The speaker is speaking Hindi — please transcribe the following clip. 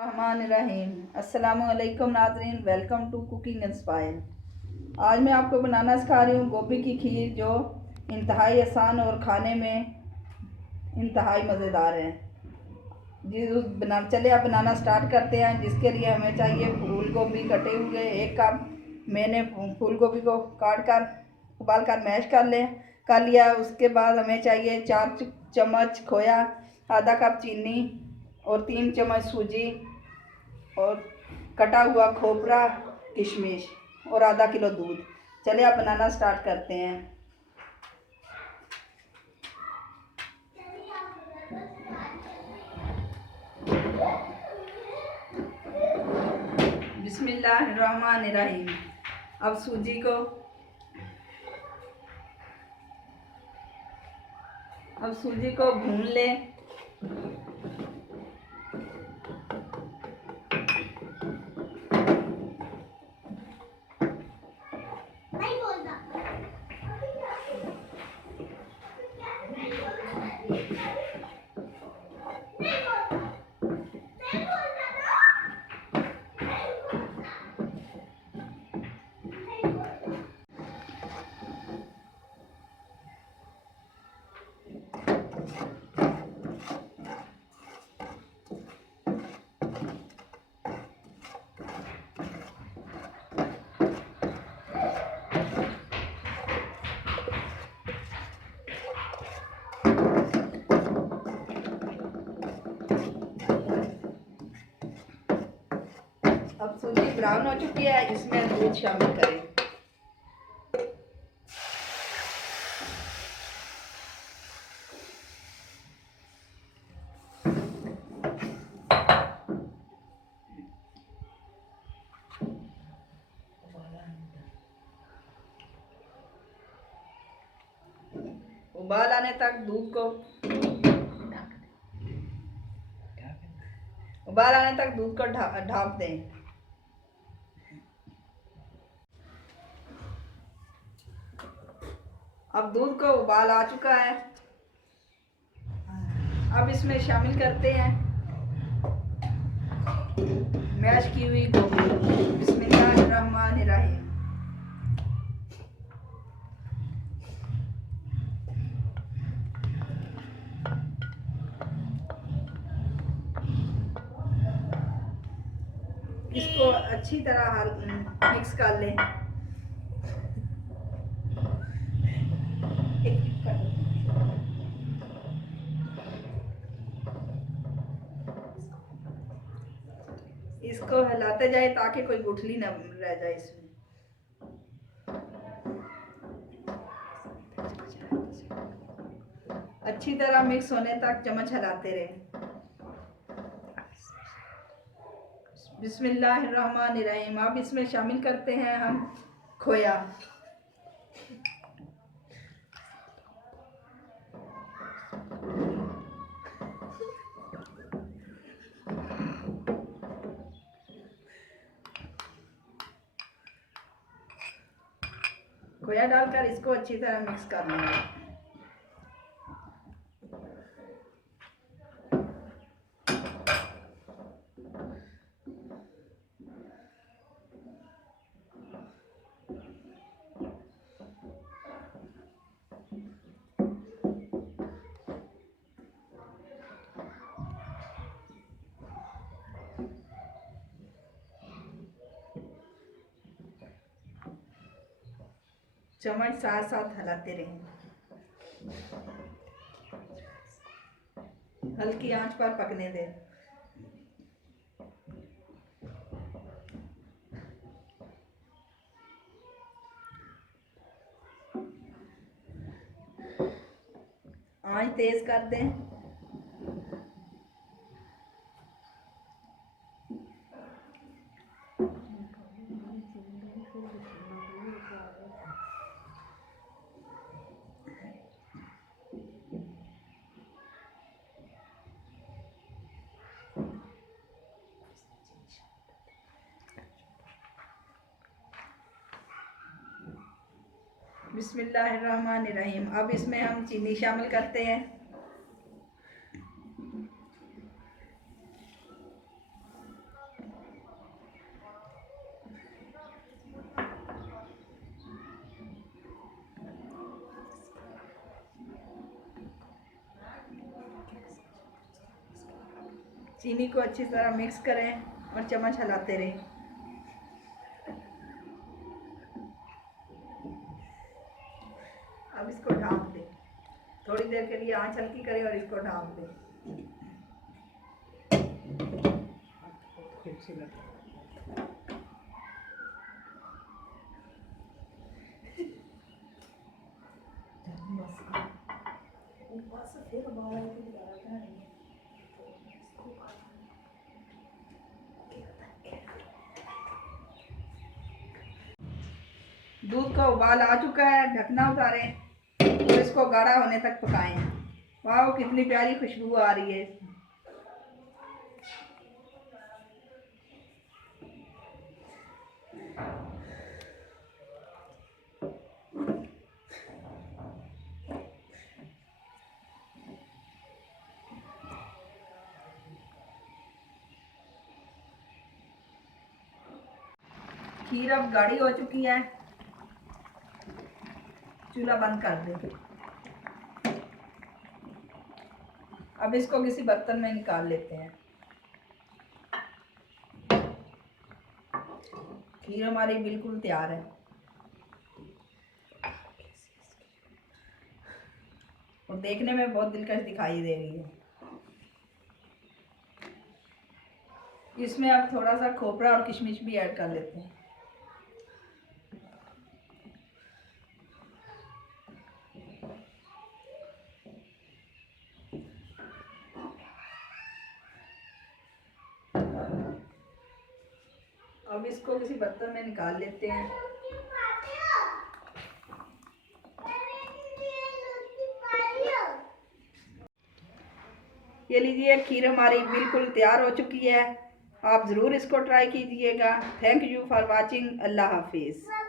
रहमानिर्रहीम। अस्सलामुअलैकुम नाज़रीन, वेलकम टू कुकिंग इंस्पायर। आज मैं आपको बनाना सिखा रही हूँ गोभी की खीर, जो इंतहाई आसान और खाने में इंतहाई मज़ेदार है। चले आप बनाना स्टार्ट करते हैं। जिसके लिए हमें चाहिए फूल गोभी कटे हुए 1 कप। मैंने फूल गोभी को काट कर उबाल कर मैश कर लिया। उसके बाद हमें चाहिए 4 चम्मच खोया, आधा कप चीनी और 3 चम्मच सूजी और कटा हुआ खोपरा, किशमिश और आधा किलो दूध। चलिए आप बनाना स्टार्ट करते हैं। बिस्मिल्लाहिर्रहमानिर्रहीम। अब सूजी को भून लें। अब सूजी ब्राउन हो चुकी है, इसमें दूध शामिल करें। उबाल आने तक दूध को ढाँप दें। अब दूध को उबाल आ चुका है। अब इसमें शामिल करते हैं मैश की हुई गोभी। बिस्मिल्लाहिर्रहमानिर्रहीम। इसको अच्छी तरह मिक्स कर लें। इसको हिलाते जाए ताकि कोई गुठली न रह जाए इसमें। अच्छी तरह मिक्स होने तक चम्मच हिलाते रहें। बिस्मिल्लाहिर्रहमानिर्रहीम। अब इसमें शामिल करते हैं हम खोया। खोया डालकर इसको अच्छी तरह मिक्स कर लेंगे। चम्मच साथ साथ हिलाते रहें। हल्की आंच पर पकने दें। आंच तेज कर दें। बिस्मिल्लाहिर्रहमानिर्रहीम। अब इसमें हम चीनी शामिल करते हैं। चीनी को अच्छी तरह मिक्स करें और चम्मच हिलाते रहें। अब इसको ढाँप दें, थोड़ी देर के लिए आंच हल्की करें और इसको ढाँप दें। दूध का उबाल आ चुका है, ढकना उतारें तो इसको गाढ़ा होने तक पकाएं। वाह, कितनी प्यारी खुशबू आ रही है। खीर अब गाढ़ी हो चुकी है, चूल्हा बंद कर दें। अब इसको किसी बर्तन में निकाल लेते हैं। खीर हमारी बिल्कुल तैयार है और देखने में बहुत दिलकश दिखाई दे रही है। इसमें अब थोड़ा सा खोपरा और किशमिश भी ऐड कर लेते हैं। अब इसको किसी बर्तन में निकाल लेते हैं। ये लीजिए, खीर हमारी बिल्कुल तैयार हो चुकी है। आप ज़रूर इसको ट्राई कीजिएगा। Thank you for watching. अल्लाह हाफिज़।